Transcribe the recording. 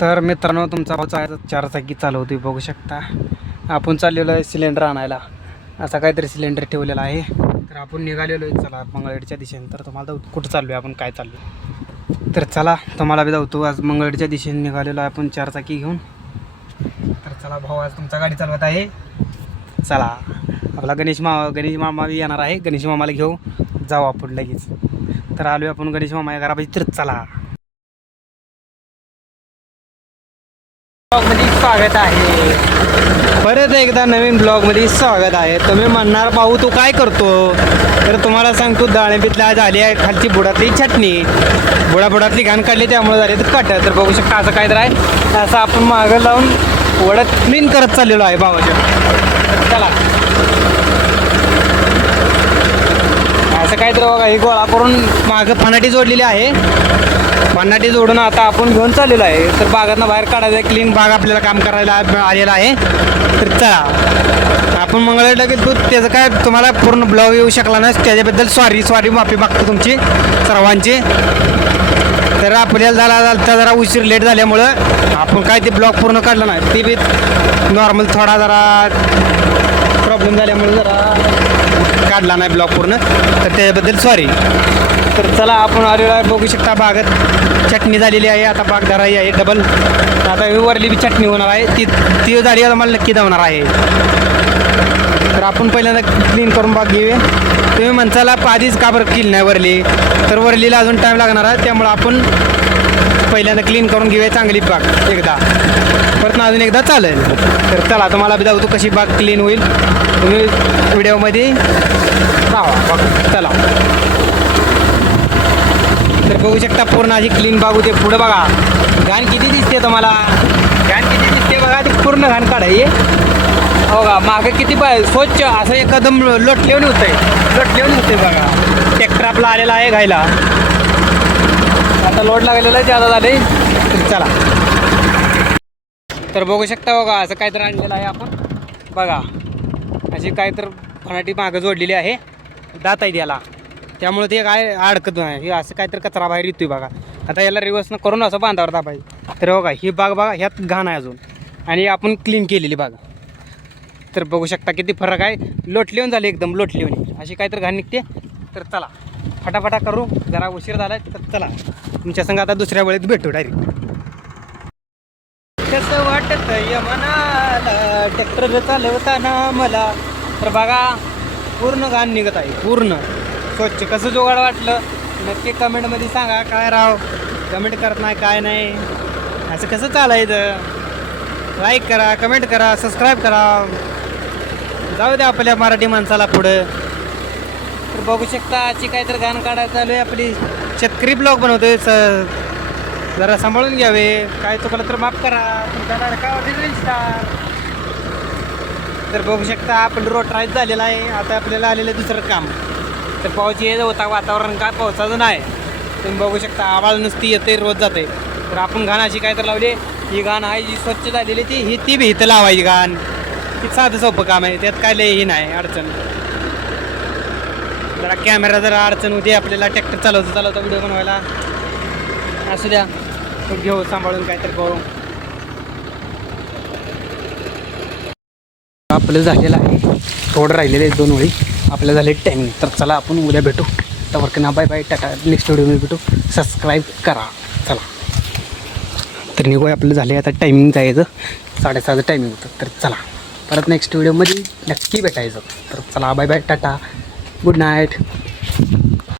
तर मित्रांनो, तुमचा भाऊचा चारचाकी चालवतोय बघू शकता. आपण चाललेलो आहे सिलेंडर आणायला. असा काहीतरी सिलेंडर ठेवलेला आहे. तर आपण निघालेलो आहे चला मंगळवेढच्या दिशेने. तर तुम्हाला कुठं चाललो आहे, आपण काय चाललो, तर चला तुम्हाला बी जाऊतो. आज मंगळवेढच्या दिशेने निघालेलो आहे आपण चारचाकी घेऊन. तर चला भाऊ आज तुमचा गाडी चालवत आहे. चला आपला गणेश मामा बी येणार आहे. गणेश मामाला घेऊ जाऊ आपण लगेच. तर आलो आपण गणेश मामा या घरापाशी. तर चला ब्लॉगमध्ये स्वागत आहे. परत एकदा नवीन ब्लॉगमध्ये स्वागत आहे. तुम्ही म्हणणार भाऊ तू काय करतो, तर तुम्हाला सांगतो डाळिंबीतला झाली आहे खालची बुडातली चटणी. बुडातली घाण काढली त्यामुळे झाली तर कट. तर बघू शकता असं काय तर आहे. असं आपण मागं लावून वडत क्लीन करत चाललेलो आहे भावाच्या. चला असं काय तर बघा, हे गोळा करून मागं फनाटी जोडलेली आहे. पन्नाटी जोडून आता आपण घेऊन चाललेलो आहे. तर बागातनं बाहेर काढायचं आहे. क्लीन बाग आपल्याला काम करायला आलेला आहे. तर चला आपण मंगळवेढला गेलो. त्याचं काय तुम्हाला पूर्ण ब्लॉग येऊ शकला नाही, त्याच्याबद्दल सॉरी माफी मागतो तुमची सर्वांची. तर आपल्याला झाला जरा उशीर लेट झाल्यामुळं आपण काय ते ब्लॉग पूर्ण काढलं नाही. ते बी नॉर्मल थोडा जरा प्रॉब्लेम झाल्यामुळे जरा काढला नाही ब्लॉग पूर्ण. तर त्याच्याबद्दल सॉरी. तर चला आपण आलेलो आहे. बघू शकता बागेत चटणी झालेली आहे. आता बाग धराई आहे डबल. आता वरली बी चटणी होणार आहे. ती झाली मला नक्की धावणार आहे. तर आपण पहिल्यांदा क्लीन करून बाग घेऊया. तुम्ही म्हणसाला आधीच का बरं क्लीन नाही वरली, तर वरलीला अजून टाईम लागणार आहे. त्यामुळं आपण पहिल्यांदा क्लीन करून घेऊया चांगली बाग एकदा, परत अजून एकदा चालेल. तर चला तुम्हाला बी दाखवतो कशी बाग क्लीन होईल. तुम्ही व्हिडिओमध्ये राहा. चला तर बघू शकता पूर्ण अशी क्लीन बाग होते. पुढं बघा घाण किती दिसते तुम्हाला, घाण किती दिसते बघा. ती पूर्ण घाण काढाय हो का. मागं किती स्वच्छ असं एकदम लोटलेवणी होतंय बघा. ट्रॅक्टर आपला आलेला आहे घायला. आता लोड लागलेलं आहे, ज्यादा झाले. तर चला तर बघू शकता बघा असं काहीतरी आणलेलं आहे आपण. बघा अशी काहीतरी फनाटी मागं जोडलेली आहे. दात आहे त्याला, त्यामुळे ते काय अडकत नाही. हे असं काहीतरी कचरा बाहेर येतोय बघा. आता याला रिवर्सनं करून असं बांधावर दाबायचं. तर बघा ही बाग बघा, ह्यात घाण आहे अजून आणि आपण क्लीन केलेली बाग. तर बघू शकता किती फरक आहे. लोटलेवून झाली एकदम लोटलेवणी अशी काहीतरी घाण निघते. तर चला फटाफटा करू, जरा उशीर झाला. तर चला तुमच्या संग आता दुसऱ्या वेळेत भेटू डायरेक्ट. कसं वाटत मनाला ट्रॅक्टर चालवताना मला. तर बघा पूर्ण घाण निघत आहे, पूर्ण स्वच्छ. कसं जोगाड वाटलं नक्की कमेंटमध्ये सांगा. काय राव कमेंट करत नाही काय नाही, असं कसं चालायचं. लाईक करा, कमेंट करा, सबस्क्राईब करा. जाऊ द्या आपल्या मराठी माणसाला पुढं. तर बघू शकता अशी काहीतरी घाण काढायला चालू आहे आपली. शेतकरी ब्लॉग बनवतोय. जरा सांभाळून घ्यावे. काय चुकलं तर माफ करा. तुमचा लाडका रील स्टार. तर बघू शकता आपण रोड ट्राईच झालेला आहे. आता आपल्याला आलेलं दुसरं काम. तर पाऊस येत होता, वातावरण काय पावसाचं नाही. तुम्ही बघू शकता आवाज नुसती येते रोज जाते. तर आपण घाण अशी काय तर लावली. ही घाण आहे जी स्वच्छ झालेली ती बी इथं लावायची घाण. ती साधं सोपं काम आहे, त्यात काय लई ही नाही अडचण. जरा कॅमेरा जरा अडचण होती आपल्याला ट्रॅक्टर चालवता व्हिडिओ बनवायला. असू द्या घेऊ सांभाळून काहीतरी करू. आपलं झालेलं आहे, थोडं राहिलेलं आहे 2 वेळी आपल्याला झाले टायमिंग. तर चला आपण उद्या भेटू. तर ना बाय बाय, टाटा. नेक्स्ट व्हिडिओमध्ये भेटू. सबस्क्राईब करा. चला तर निघूया. आपलं झाले आता टायमिंग जायचं 6:30 टायमिंग होतं. तर चला परत नेक्स्ट व्हिडिओमध्ये नक्की भेटायचं. तर चला bye bye, tata, good night.